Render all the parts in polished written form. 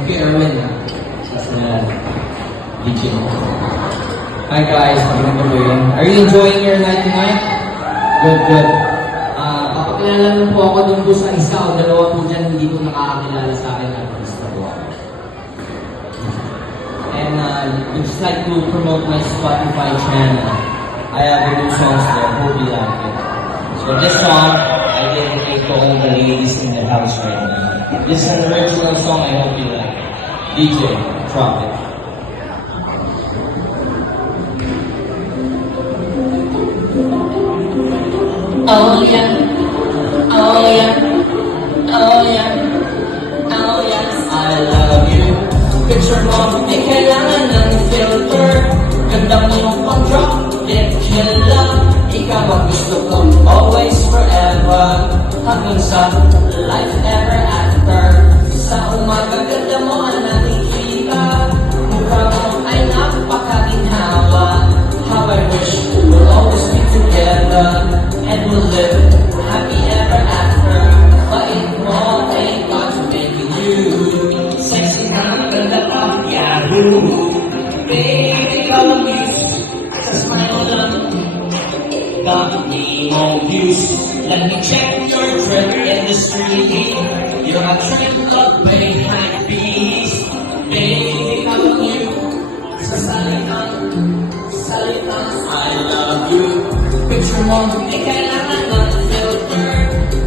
Thank you, Erwin. DJ. Hi guys, magandang gabi. Are you enjoying your night tonight? Good, good. Papakilala lang po ako dun po sa isa o dalawa po dyan hindi po nakakakilala sa akin at gusto po ako. And I'd just like to promote my Spotify channel. I have a new songs there. Hope you like it. So this song, I dedicate to all the ladies in the house right now. This is an original song. I hope you like it. DJ, drop it. Oh yeah, oh yeah, oh yeah, oh yes, I love you. Picture mo, di kailangan ng filter. Ganda mo yung pang-drop, dead killer. Ikaw ang gusto ko, always forever. Hanggang sa life ever after. Sa umaga, ganda mo ang nakikita. Mukha mo ay napakaginhawa. How I wish we'll always be together. And we'll live happy ever after. Bait mo, thank God for making you. Sexy na ganda pa, Yahoo. Baby, ikaw ang muse. Sa smile lang, got me no use. Let me check your trip in the street. You're a trip of behind peace. Baby, ikaw ang you. Sa salitan, I love you. Picture mo, di kailangan ng filter.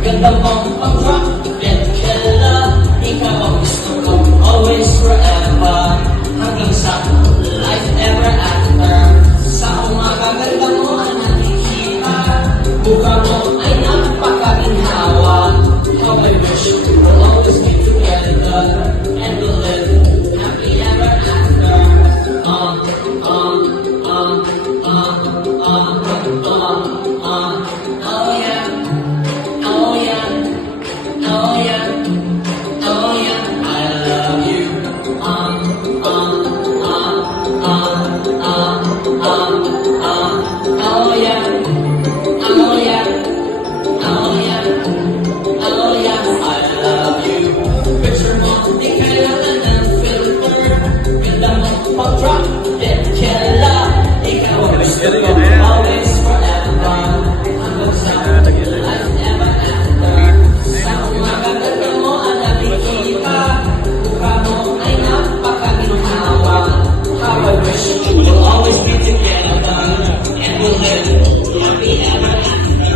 Ganda mong pang-drop, dead killer. Ikaw ang gusto ko, always forever. Hanggang sa life ever after. Sa umaga, ganda mo ang nakikita. Mukha mo ay napakaginhawa. How I wish we'll always be together. And we'll live happy ever after. Oh yeah, oh yeah, oh yeah, oh yeah, I love you. Oh yeah, oh yeah, oh yeah, oh yeah, I love you. Picture mo, di kailangan ng filter. Ganda mo, pag-drop, dead killer. Ikaw ang gusto ko, always forever. Hanggang sa life ever after. Sa umaga, ganda mo ang nakikita. Mukha mo ay napakaginhawa. How I wish we'll always be together. And we'll live happy ever after.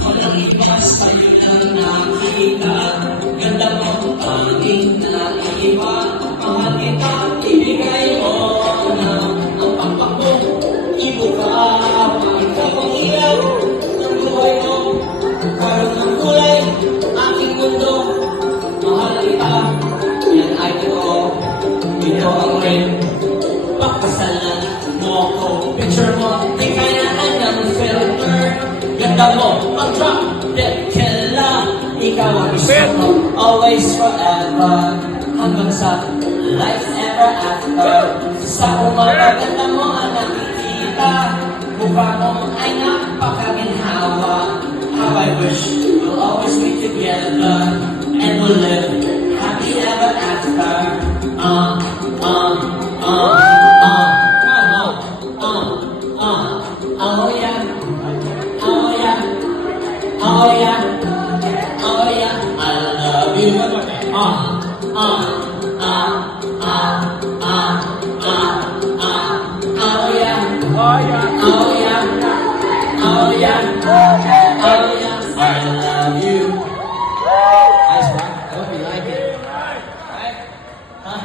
Walang iba sa'yo nang nakita. Ganda mo, paging naiiba. Mahal kita, ibigay mo na ang pagpako. Ibo ka, ikaw ang ilaw ng buhay mo. Karoon ng kulay, aking mundo. Mahal kita, yan ay totoo. Ito ang rin, pagkasalan mo ko. Picture mo, di kailangan ng filter. Ganda mo, pag-drop, dead killer. Ikaw ang gusto ko, always forever. Hanggang sa life ever after. Sa umaga, ganda mo ang nakikita. Mukha mo ay napakaginhawa. How I wish we'll always be together. And we'll live happy ever after. Oh yeah, oh yeah, oh yeah, oh yeah, I love you. Oh yeah, oh yeah, oh yeah, oh yeah, oh yeah, I love you. Nice one. I hope you like it. Right? Huh?